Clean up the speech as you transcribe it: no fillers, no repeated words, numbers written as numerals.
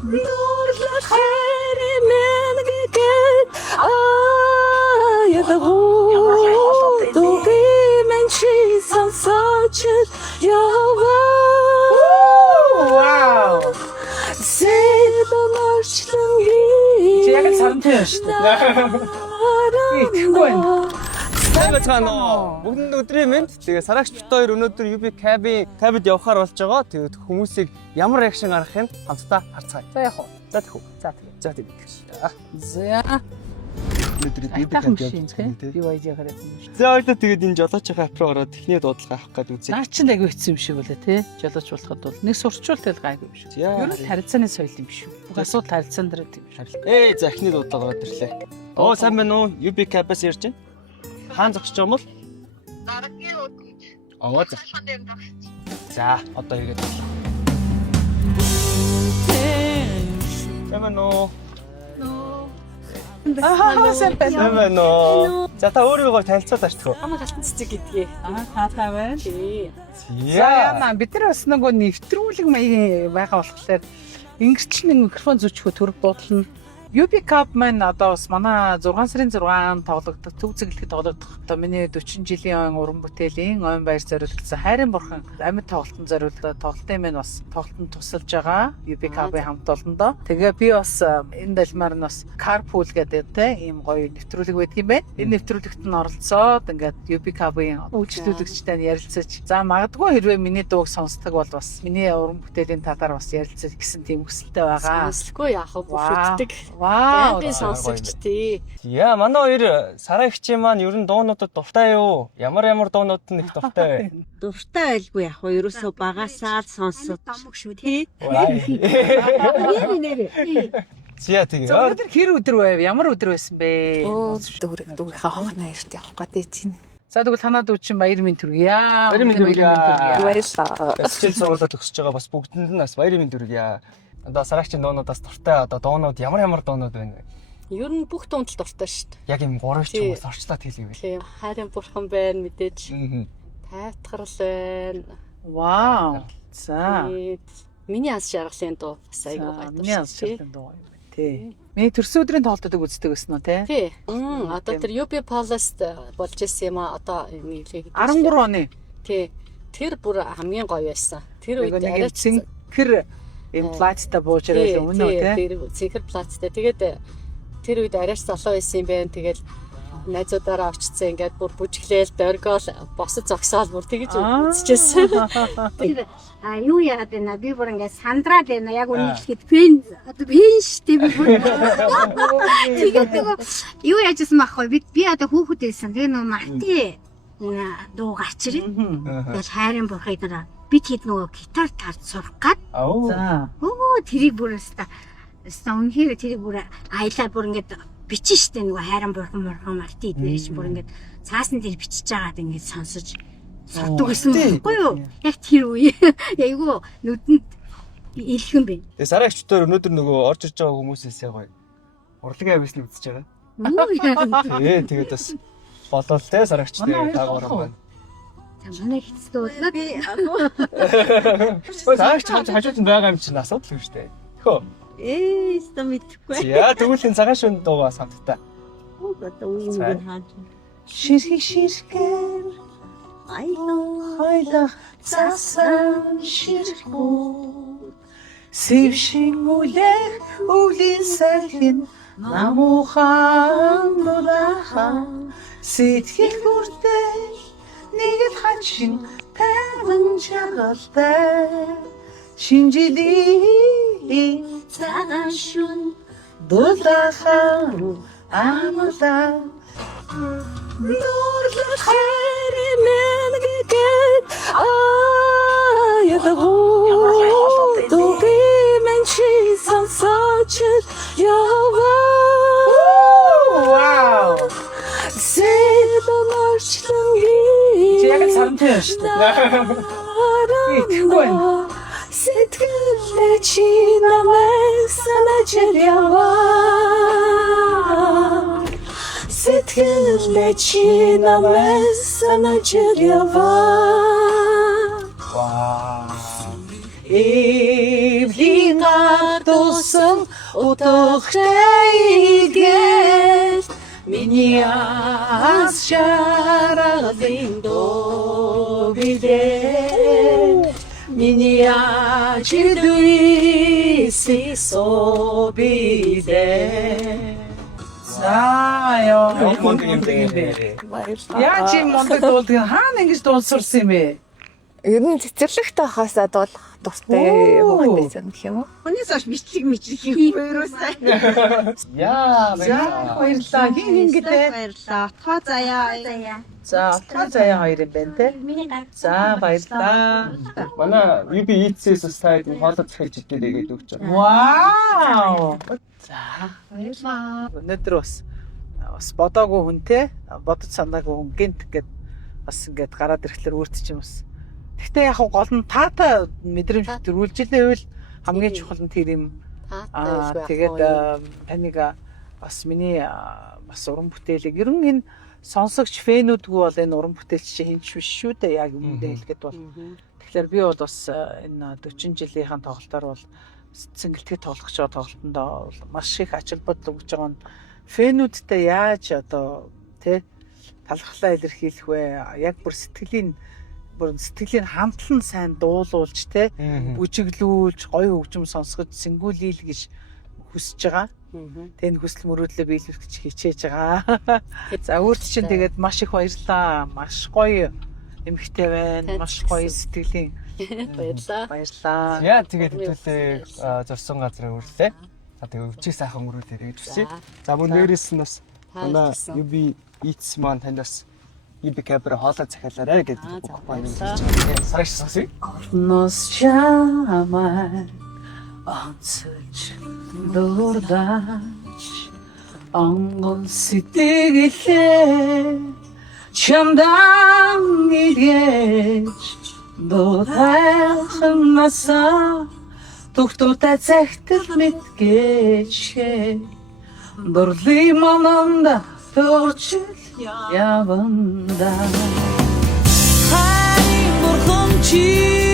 Нуурлах хайрын мэнгэгэд аялагуу дугимэн чи сонсооч яваа. Вау. Сэдонорчлон Чи яг сантай шүү дээ. Итгэхгүй. Сайн байна уу? Бүгд өдрийн мэнд. Тэгээ Сарагч бит хоёр өнөөдөр UB Cab-д явахаар болж байгаа. Тэгээд хүмүүсийг ямар реакшн гаргахыг хамтдаа харцгаая. За яг уу. За тэгв. За тэгв. За. Өнөөдөр UB Айтайхан Cab машин тийм. Би вайжаа гараад юм шүү. За хоёул тэгээд энэ жолоочийн апро ороод техний дуудлага авах гээд үзье. Наа чинь агай хэцүү юм шиг болоо тий. Жолооч болоход бол нэг сурчуултал гайгүй юм шүү. Ер нь харилцааны соёл юм шүү. Уг асуудал харилцаан дээр тийм шүү. За эхний дуудлага ороод ирлээ. Оо сайн байна уу? UB Cab-аас ярьж байна. Хаан зогсож байгаа юм бол? Дараагийн өдрөд. Аа за. За, одоо игээд байна. Сайн байна уу? Сайн байна уу? За та өөрийгөө танилцуулаач тгөө. Ама галтан цэцэг гэдгийг. Таатай байна. Тий. Яа, бид нар бас нөгөө нэвтрүүлэг маягийн байгаа болохоор ингэрчлэн микрофон зүчхөө төрөг бодлоо. UB Cab маань одоо бас манай 6 сарын 6-нд тоглогдох, төв зэглэхэд тоглогдох. Одоо миний 40 жилийн уран бүтээлийн Ойн баяр зориулсан Хайрын бурхан амьд тоглолтын зориулсан тоглолтын маань бас тоглолтод тусалж байгаа. UB Cab-ийн хамт олондоо. Тэгээ би бас энэ далмаар нь бас Carpool гэдэг ийм гоё нэвтрүүлэг байдаг юм байна. Энэ нэвтрүүлэгт нь оролцоод ингээд UB Cab-ийн үйлчлүүлэгчтэй ярилцаж, за магадгүй хэрвээ миний дууг сонсдог бол бас миний уран бүтээлийн талаар бас ярилцаж гэсэн тийм хүсэлтэй байгаа. Сонслгүй яах вэ? Бүшүүддэг. Вау. Би сонсогч тий. Яа, манай хоёр Сарагчийн маань ер нь дуунуудад дуртай юу? Ямар дуунууд нь их дуртай вэ? Дуртай байлгүй яг хоо ерөөсөө багасаа л сонсоод Тамг шүү тий. Зя тэгээ. Өнөөдөр хэр өдөр байв? Ямар өдөр байсан бэ? дүүрийнхээ хоогноо ирт явах гэдэг чинь. За тэгвэл танаа дүү чинь баяр минь төргийе. Баяр минь төргийе. Баярлалаа. Хичээл сургуулиуд төгсөж байгаа бас бүгдэнд нь бас баяр минь төргийе. Одоо Сарагчийн дуунуудаас дуртай одоо дуунууд ямар дуунууд байна вэ? Ер нь бүх дунд л дуртай шүү дээ. Яг юм 3 ч юм уу орчлаад хэлээ вэ? Тийм. Хайрын бурхан байна мэдээж. Тайтгарал байна. Вау. За. Миний аз жаргалын дуу бас айгүй гоё. Миний аз жаргалын дуу юм байна. Тий. Миний төрсөн өдрийн тоглолтыг үздэг байсан уу те? Тий. Одоо тэр UB Palace болж ирсэн юм а одоо нийлээ. 13 оны. Тий. Тэр бүр хамгийн гоё байсан. Тэр үед арай цэнхэр юм плацтай бууж ирэл өмнө үү те? Тэр цэнхэр плацтай. Тэгээд тэр үед арайч залуу байсан юм байна. Тэгэл найзуудаараа очицсан ингээд бүр бүжиглээл дөргөөл босод зогсоол бүр тэгэж үзчихсэн. тэр юу яагаад вэ? Би бүр ингээд сандраад байна. Яг үнийг хэлэхэд фэн штэ би бүр. Тэгээд юу яажсэн байхгүй би одоо хүүхэд байсан. Тэгээ нөө марти дуу гачрын. Тэгээд хайрын бурхыг бид хэд нөгөө гитар тарж сурах гад. За. Тэрийг бүр үнэхээр тэрийг бүр аялаа бүр ингээд бичэн штэ нөгөө хайран бурхан марти идэрч бүр ингээд цаасан дээр бичиж байгаад ингээд сонсож сурдаг гэсэн үгүй юу? Яг тэр үе. Айгу нүдэнд илхэн бэ. Тэгээ Сарагчдаар өнөөдөр нөгөө орж иж байгаа хүмүүсээсээ гоё урлагийн авьяасны үзэж байгаа. Тэгээд бас болол те Сарагчдын таагаар байна. За манай хэцүү болоо би Сарагч хажууд нь байгаа юм чинь асуудал юм штэ. Тэхөө. ста мэдхгүй. Яа тэгвэл энэ цагаан шүн дуугаа самттай. Одоо үнийг хааж. Ширхэр Айлах цасан ширхүү Сэвшин үлэх өвлийн салхин намуухан дулахан Сэтгэл бүртэл нэгэл хачин таван чагалтай Шинжилийн цагаан шүн дулахан амлаа Нуурлах хайрын мэнгэгэд аялагуу дугимэн чи сонсооч яваа. Вау. Сэдонорчлон Чи яг сантай шүү дээ. Итгэхгүй. Сэтгэлдээ чи намайг санаж яваа. Сэтгэлдээ чи намайг санаж яваа. Эвлин дусан утгатай идэл миний ас шаргалын доо бидээ миний ачидуиси собидээ. За ёо. Мундаг юм бэ. Яа чи мундаг дуулдаг хаана ингэж дуулсарсан юм бэ? Ер нь цэцэрлэгтэй хасаа дуулах дуртай хүмүүс байсан гэх юм уу? Хүнээс хойш бичлэг хийхгүй юусаа. Яа, За баярлалаа. Хин гэдэг. Баярлалаа. Отгоо заяа. За отгоо заяа хоёр юм байна те. Миний гар. За баярлалаа. Манай UB Eats-ээс бас та хэд хоолой захиж идээд өгч байгаа. Вау. За баярлалаа. Өнөөдөр бас бодоогүй хүн те. Бодож санаагүй хүн гинт гэд бас ингээд гараад ирэхлээр өөрт чинь бас. Гэхдээ яг гол нь таатай мэдрэмж төрүүлж илээвэл хамгийн чухал нь тэр юм. Тэгээд таныг бас миний бас уран бүтээлийг ер нь энэ сонсогч фэнүүдгүй бол энэ уран бүтээлч чинь хинч биш шүү дээ яг өмнөдөө хэлгээд бол. Тэгэхээр би бол бас энэ 40 жилийнхэн тоглолтоор бол цэнгэлтгэж тоглох жоо тоглолтондоо маш их ач холбогдол өгж байгаа нь фэнүүдтэй яаж одоо тий талхлаа илэрхийлэх вэ? Яг бүр сэтгэлийн хамтлан сайн дуулуулж те бүжиглүүлж гоё хөгжим сонсгож сэнгүүлээл гэж хүсэж байгаа. Тэгээ хүсэл мөрөөдлөө биелүүлэх гэж хичээж байгаа. За өөрт чинь тэгээд маш их баярлалаа. Маш гоё эмхтэй байна. Маш гоё сэтгэлийн баярлалаа. Яа тэгээд хэвлээ зорсон газраа өрлөө. За тэгээд өвчийг сайхан өрүүлээ гэж хүсье. За мөн нэрээс нь бас манай UB Eats маань танд бас UB Cab-аар хоолой захиалаарай гэдэг купон юм хийж байгаа. Сарагч сонсъё. Орноос чамай онцолж дурдаж онгон сэтгэлээ чамдан иргэж дурайхнасаа тухтуртай цагтл мэдгэж дурлын мананда төрчл яванда хай бурхан чи